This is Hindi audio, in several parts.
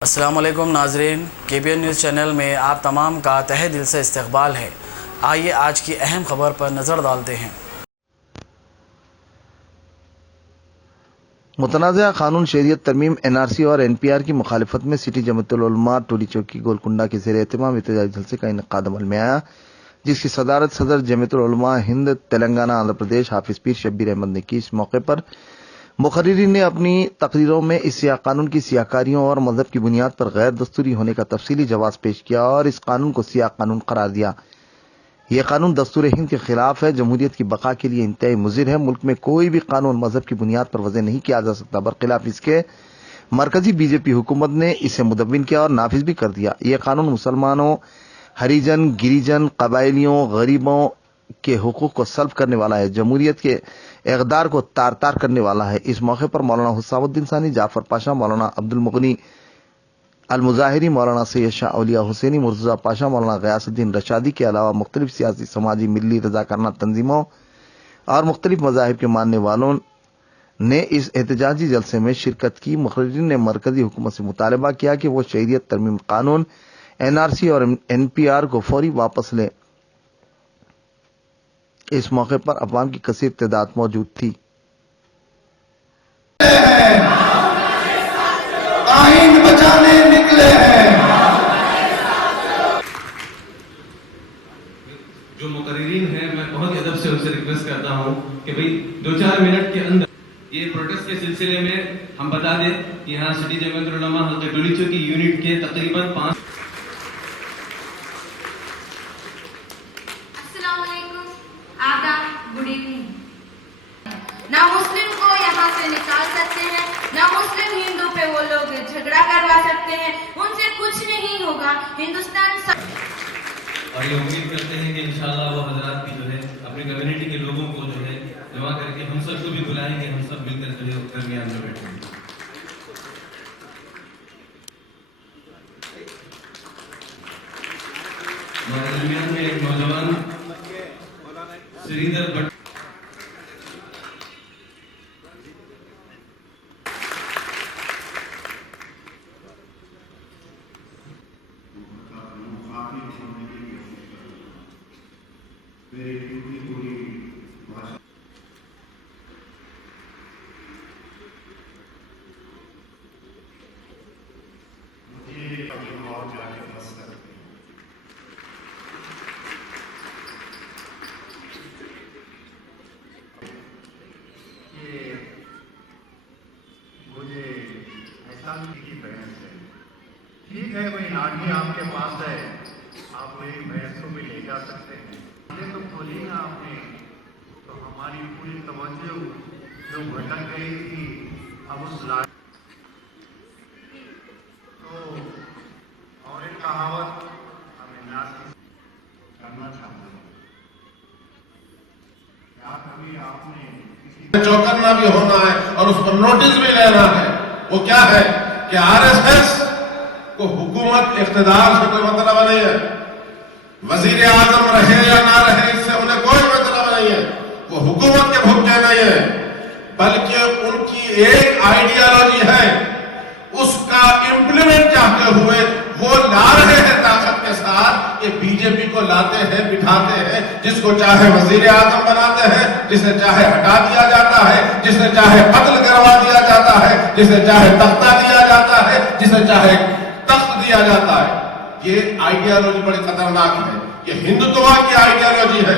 अस्सलामुअलैकुम नाज़रीन, KBN न्यूज़ चैनल में आप तमाम का तहे दिल से इस्तकबाल है। आइए आज की अहम खबर पर नज़र डालते हैं। मुतनाज़ा कानून शरीयत तरमीम NRC और NPR की मुखालिफत में सिटी जमातुल उलमा टोली चौकी गोलकुंडा के ज़ेर एहतमाम एहतजाजी जलसे का इनेकाद अमल में आया, जिसकी सदारत सदर जमातुल उलमा हिंद तेलंगाना आंध्र प्रदेश हाफिज पीर शब्बीर अहमद ने की। इस मौके पर मुखर्रिरीन ने अपनी तकरीरों में इस सियाह कानून की सियाकारियों और मजहब की बुनियाद पर गैर दस्तूरी होने का तफसीली जवाब पेश किया और इस कानून को सियाह कानून करार दिया। यह कानून दस्तूर हिंद के खिलाफ है, जमहूरियत की बका के लिए इंतहाई मुज़िर है। मुल्क में कोई भी कानून मजहब की बुनियाद पर वज़े नहीं किया जा सकता, बरखिलाफ इसके मरकजी BJP हुकूमत ने इसे मुदव्विन किया और नाफिज भी कर दिया। यह कानून मुसलमानों, हरिजन, गिरिजन, कबायलियों, गरीबों के हुकूक को सल्ब करने वाला है, जमहूरियत के इक़दार को तार तार करने वाला है। इस मौके पर मौलाना हुस्सामुद्दीन सानी, जाफर पाशा, मौलाना अब्दुल मुगनी अल मुज़ाहिरी, मौलाना सैयद शाह औलिया हुसैनी, मुर्तज़ा पाशा, मौलाना गयासुद्दीन रशादी के अलावा मुख्तलिफ सियासी, समाजी, मिली, रज़ाकारना तंजीमों और मुख्तलिफ मज़ाहिब के मानने वालों ने इस एहतजाजी जलसे में शिरकत की। मुखर्रिरीन ने मरकजी हुकूमत से मुतालबा किया कि वो शरीयत तरमीम कानून NRC और NPR को फौरी वापस ले। इस मौके पर अवाम की कसीर तादाद मौजूद थी। आइन बचाने निकले हैं। जो मुकर्रिरीन हैं, मैं बहुत अदब से उनसे रिक्वेस्ट करता हूं कि भाई 2-4 मिनट के अंदर ये प्रोटेस्ट के सिलसिले में हम बता दें कि यहाँ सिटी जमातुल उलमा हल्का टोली चौकी यूनिट के तकरीबन 5 गुड इवनिंग। ना मुस्लिम को यहाँ से निकाल सकते हैं, ना मुस्लिम हिंदू पे वो लोग झगड़ा करवा सकते हैं, उनसे कुछ नहीं होगा। हिंदुस्तान और ये उम्मीद करते हैं कि इंशाल्लाह वो हजरात भी जो है अपनी कम्युनिटी के लोगों को जो है जमा करके हम सबको भी बुलाएंगे, हम सब मिलकर जो है दरमियान में बैठेंगे। हमारे दरमियान में एक नौजवान श्रीधर भट्ट ठीक है, कोई लाठी आपके पास है, आप मेरी भैंस को भी ले जा सकते हैं। ये तो खोली ना आपने, तो हमारी पूरी तवज्जो जो भटक गई थी अब उस लाठी तो और एक कहावत हमें नाज़ करना चाहते हैं। क्या कभी आपने चौकन्ना भी होना है और उस पर नोटिस भी लेना है। वो क्या है कि RSS को हुकूमत इख्तिदार से कोई मतलब नहीं है, वजीर आजम रहे या ना रहे इससे उन्हें कोई मतलब नहीं है, वो हुकूमत के भुक्के नहीं है, बल्कि उनकी एक आइडियोलॉजी है, उसका इंप्लीमेंट चाहते हुए वो ला रहे हैं ताकत के साथ। ये BJP को लाते हैं, बिठाते हैं, जिसको चाहे वजीर आजम बनाते हैं, जिसे चाहे हटा दिया जाता है, जिसे चाहे कत्ल करवा दिया जाता है, जिसे चाहे तख्ता दिया जाता है, जिसे चाहे तख्त दिया जाता है। ये आइडियोलॉजी बड़ी खतरनाक है, ये हिंदुत्व की आइडियोलॉजी है।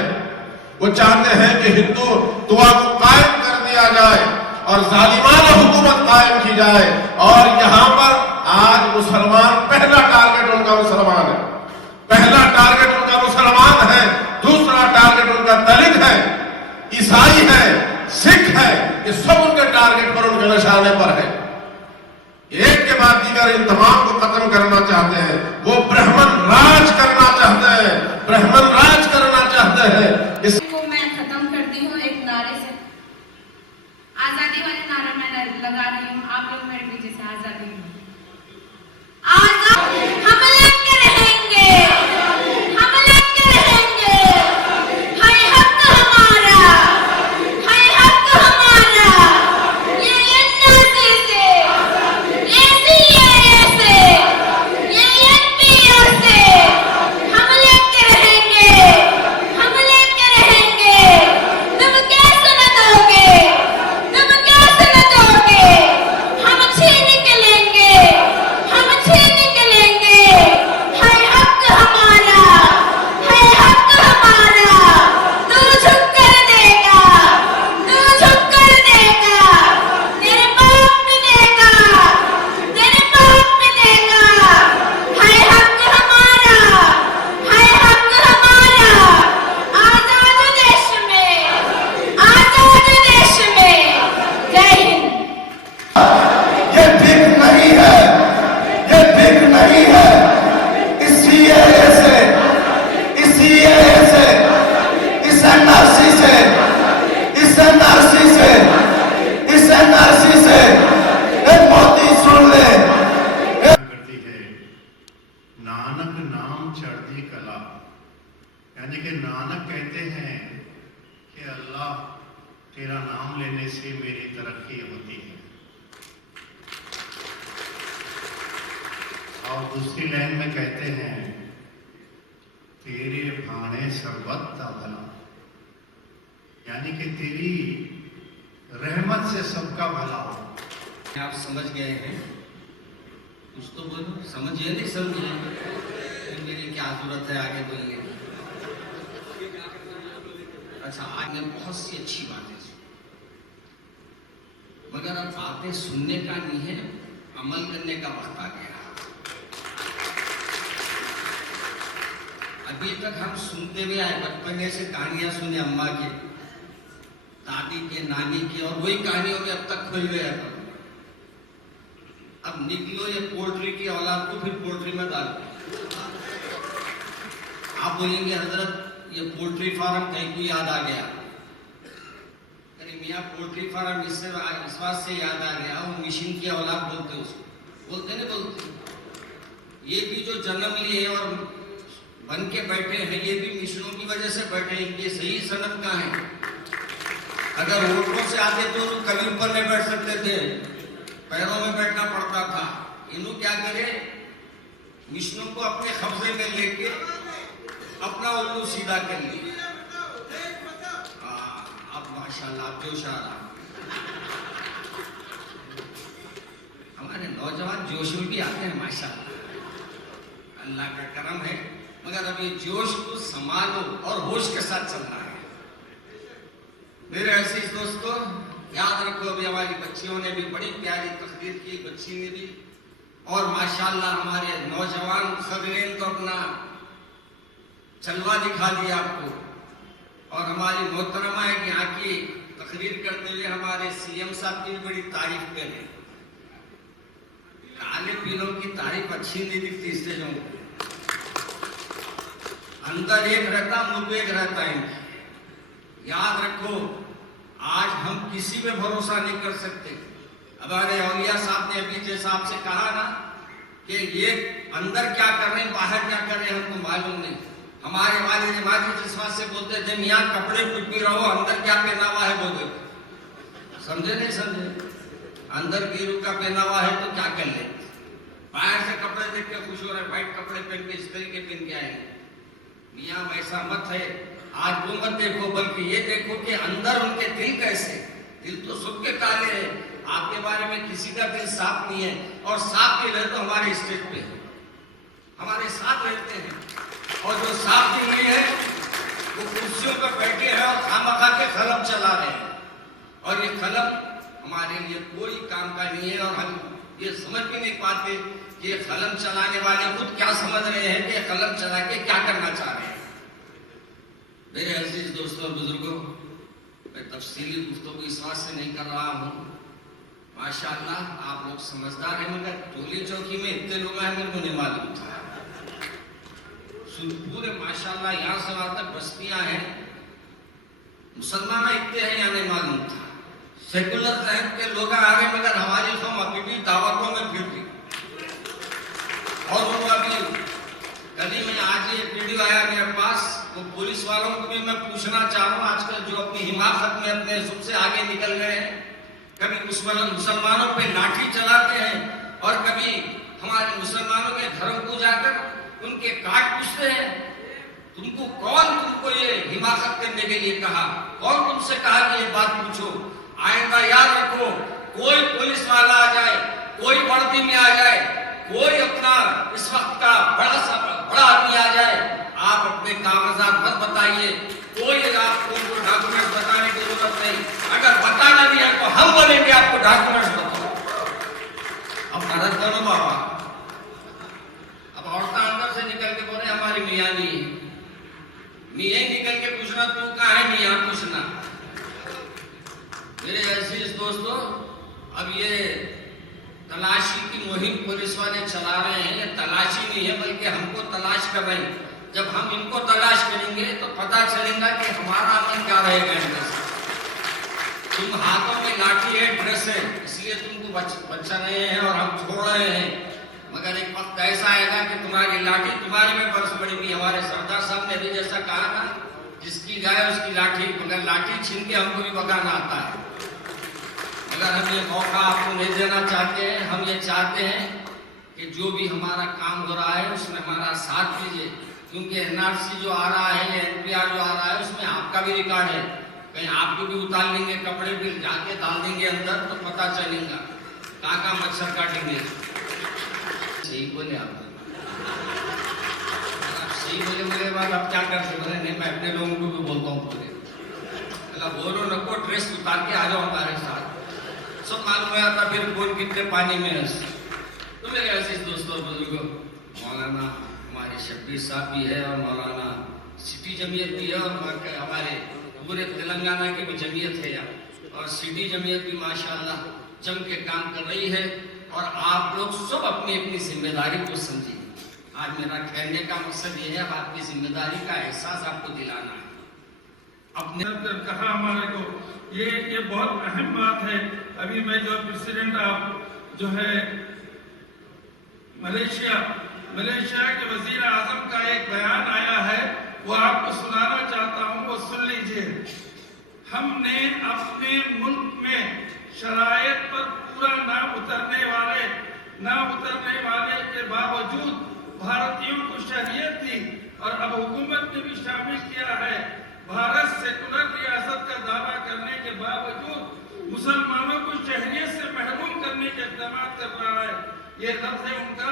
वो चाहते हैं कि हिंदुत्व को कायम कर दिया जाए और जालिमाना हुकूमत कायम की जाए। और यहाँ पर आज मुसलमान, पहला टारगेट उनका मुसलमान है, पहला टारगेट उनका मुसलमान है, दूसरा टारगेट उनका दलित है, ईसाई है, सिख है, ये सब उनके टारगेट पर, उनके निशाने पर है। एक के बाद दीगर इन तमाम को खत्म करना चाहते हैं। वो ब्राह्मण राज करना चाहते हैं, ब्राह्मण राज करना चाहते हैं। इसको मैं खत्म करती हूँ एक नारे से। आजादी वाले नारे मैं लगा रही हूँ, आप लोग मेरे पीछे से आजादी हम लड़ के रहेंगे, हम लड़ के रहेंगे। है हक हमारा, है हक हमारा। ये NRC से, ये CAA से से मेरी तरक्की होती है। और दूसरी लाइन में कहते हैं, तेरे भाणे सरबत का भला, यानी कि तेरी रहमत से सबका भला हो। आप समझ गए हैं? कुछ तो बोलो, समझिए नहीं समझिए, मेरी क्या जरूरत है आगे बोलने की। अच्छा, आज ने बहुत सी अच्छी बातें सुनी, मगर अब बातें सुनने का नहीं है, अमल करने का वक्त आ गया। अभी तक हम सुनते हुए आए, बचपन से कहानियां सुने अम्मा की, दादी के, नानी की, और वही कहानियों में अब तक खोई गए। अब निकलो ये पोल्ट्री की औलाद को फिर पोल्ट्री में डाल। आप बोलेंगे हजरत ये पोल्ट्री फार्म कहीं को याद आ गया। अरे मियाँ, पोल्ट्री फार्म इस बात से याद आ गया, वो मिशन की औलाद बोलते उसको, बोलते नहीं बोलते। ये भी जो जन्म लिए और बन के बैठे हैं, ये भी मिशनों की वजह से बैठे हैं। ये सही सनद कहाँ है? अगर होटलों से आते तो कभी ऊपर नहीं बैठ सकते थे, पैरों में बैठना पड़ता था। इन्हों क्या करे, मिशनों को अपने कब्जे में लेके अपना उल्लू सीधा कर लिया। अब माशाल्लाह आप जोश आ रहा। हमारे नौजवान जोश में भी आते हैं माशाल्लाह, अल्लाह का करम है। मगर अब ये जोश को संभालो और होश के साथ चलना है। मेरे ऐसे दोस्तों, याद रखो, अभी हमारी बच्चियों ने भी बड़ी प्यारी तकरीर की, बच्ची ने भी, और माशाल्लाह हमारे नौजवान खबरें तो अपना चलवा दिखा दिया आपको। और हमारी मोहतरमा है कि यहाँ की तकरीर करते हुए हमारे सीएम साहब की भी बड़ी तारीफ करें। काले पीलों की तारीफ अच्छी नहीं दिखती स्टेजों को, अंदर एक रहता, मुंह एक रहता है। याद रखो, आज हम किसी पे भरोसा नहीं कर सकते। हमारे औलिया साहब ने अभी जैसा आपसे कहा ना कि ये अंदर क्या कर रहे हैं, बाहर क्या कर रहे हैं, हमको मालूम नहीं। हमारे वालिद माजिद जिस बात से बोलते थे, मियाँ कपड़े कुछ भी रहो, अंदर क्या पहना हुआ है बोलते, समझे नहीं समझे? अंदर गिरू का पहना हुआ है तो क्या कर ले? बाहर से कपड़े देख के खुश हो रहे, व्हाइट कपड़े पहन के इस तरीके पहन के आए। मियाँ वैसा मत है, आज वो मत देखो, बल्कि ये देखो कि अंदर उनके दिल कैसे। दिल तो सबके काले है, आपके बारे में किसी का दिल साफ नहीं है। और साफ दिल है तो हमारे स्टेज पे हमारे साथ रहते हैं, और जो साफ दिल नहीं है वो कुर्सियों पर बैठे हैं और खामखा के कलम चला रहे हैं। और ये कलम हमारे लिए कोई काम का नहीं है, और हम ये समझ भी नहीं पाते कि ये कलम चलाने वाले खुद क्या समझ रहे हैं कि कलम चला के क्या करना चाह रहे हैं। मेरे अजीज दोस्तों और बुजुर्गों, मैं तफसीली गुफ्तगू इस बात से नहीं कर रहा हूँ। माशाअल्लाह आप लोग समझदार हैं, मगर टोली चौकी में इतने लोग हैं मेरे को नहीं मालूम था। पूरे माशाअल्लाह यहाँ से वहां तक बस्तियां हैं, मुसलमान इतने हैं यहाँ नहीं मालूम था। सेकुलर जहन के लोग आ रहे, मगर हमारी कौम अभी भी दावतों में फिर रही। और वो अभी कल ही में आज एक वीडियो आया मेरे पास, वो पुलिस वालों को भी मैं पूछना चाह रहा हूँ, आजकल जो अपनी हिमाकत में अपने सबसे आगे निकल गए हैं, कभी मुसलमानों पे लाठी चलाते हैं और कभी हमारे मुसलमानों के घरों को जाकर उनके काट पूछते हैं। तुमको तुमको ये हिमाकत करने के लिए कहा? कौन तुमसे कहा कि ये बात पूछो? आइंदा याद रखो, कोई पुलिस वाला आ जाए, कोई वर्दी में आ जाए, कोई अपना इस वक्त का बड़ा आदमी आ जाए, आप अपने कागजात मत बताइए। कोई आपको उनको डॉक्यूमेंट बताने की जरूरत नहीं। अगर बताना भी है तो हम बोलेंगे आपको डॉक्यूमेंट्स बताओ। अब मदद करो बाबा। अब औरतें अंदर से निकल के बोले हमारी मियाँ नहीं है, मियाँ निकल के पूछना तू कहाँ है, मियाँ पूछना। मेरे अजीज दोस्तों, अब ये तलाशी की मुहिम पुलिस वाले चला रहे हैं। ये तलाशी नहीं है, बल्कि हमको तलाश कर रहे हैं। जब हम इनको तलाश करेंगे तो पता चलेगा कि हमारा अमल क्या रहेगा इनके साथ। तुम हाथों में लाठी है, ड्रेस है, इसलिए तुमको बचा रहे हैं और हम छोड़ रहे हैं। मगर एक वक्त ऐसा आएगा कि तुम्हारी लाठी तुम्हारे में बरस पड़ेगी। हमारे सरदार साहब ने भी जैसा कहा ना, जिसकी गाय उसकी लाठी, मगर लाठी छीन के हमको भी भगाना आता है। मगर हम ये मौका आपको नहीं देना चाहते हैं। हम ये चाहते हैं कि जो भी हमारा काम हो रहा है उसमें हमारा साथ दीजिए, क्योंकि एनआरसी जो आ रहा है, एनपीआर जो आ रहा है, उसमें आपका भी रिकॉर्ड है। कहीं आपको भी उतार लेंगे कपड़े, फिर जाके डाल देंगे अंदर तो पता चलेगा कहाँ मच्छर काटेंगे। सही बोले आप सही बोले मेरे बाद अब क्या कर सकते हैं? नहीं, मैं अपने लोगों को भी बोलता हूँ पूरे, बोलो नको, ड्रेस उतार के आ जाओ हमारे साथ। सब मालूम हो जाता फिर कौन कितने पानी में है। तो मेरे ऐसे दोस्तों और बुजुर्गों, मौलाना हमारे शब्बीर साहब भी है और मौलाना सिटी जमीयत भी है और हमारे पूरे तेलंगाना की भी जमीयत है यहाँ, और सिटी जमीयत भी माशाल्लाह जम के काम कर रही है। और आप लोग सब अपनी अपनी जिम्मेदारी को समझिए। आज मेरा कहने का मकसद ये है, अब आपकी जिम्मेदारी का एहसास आपको दिलाना है। अपने कहा हमारे को ये बहुत अहम बात है। अभी मैं जो प्रेसिडेंट ऑफ जो है मलेशिया के वजीर आजम का एक बयान आया है, वो आपको सुनाना चाहता हूँ, वो सुन लीजिए। हमने अपने मुल्क में शरायत पर पूरा ना उतरने वाले के बावजूद भारतीयों को शरीयत दी और अब हुकूमत ने भी शामिल किया है। भारत सेकुलर रियासत का दावा करने के बावजूद मुसलमानों को शहरियत से महरूम करने के इक़दाम कर रहा है। ये लफ्ज़ है उनका।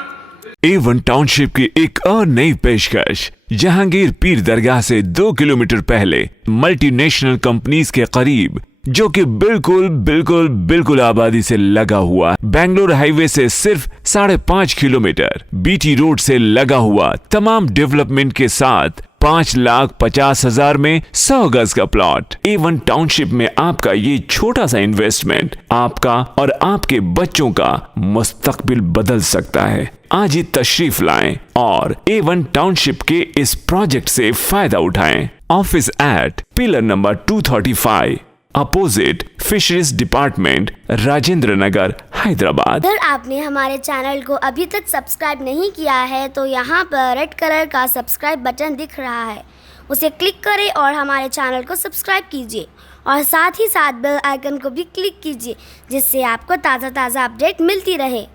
A1 टाउनशिप की एक और नई पेशकश। जहांगीर पीर दरगाह से 2 किलोमीटर पहले मल्टीनेशनल कंपनीज के करीब, जो कि बिल्कुल आबादी से लगा हुआ, बेंगलोर हाईवे से सिर्फ 5.5 किलोमीटर, बीटी रोड से लगा हुआ, तमाम डेवलपमेंट के साथ 5,50,000 में 100 गज का प्लॉट। A1 टाउनशिप में आपका ये छोटा सा इन्वेस्टमेंट आपका और आपके बच्चों का मुस्तकबिल बदल सकता है। आज ही तशरीफ लाएं और A1 टाउनशिप के इस प्रोजेक्ट से फायदा उठाएं। Office at pillar number 235 opposite fisheries department, Rajendra Nagar, Hyderabad. अगर आपने हमारे चैनल को अभी तक सब्सक्राइब नहीं किया है तो यहाँ पर रेड कलर का सब्सक्राइब बटन दिख रहा है, उसे क्लिक करें और हमारे चैनल को सब्सक्राइब कीजिए और साथ ही साथ बेल आइकन को भी क्लिक कीजिए, जिससे आपको ताज़ा अपडेट मिलती रहे।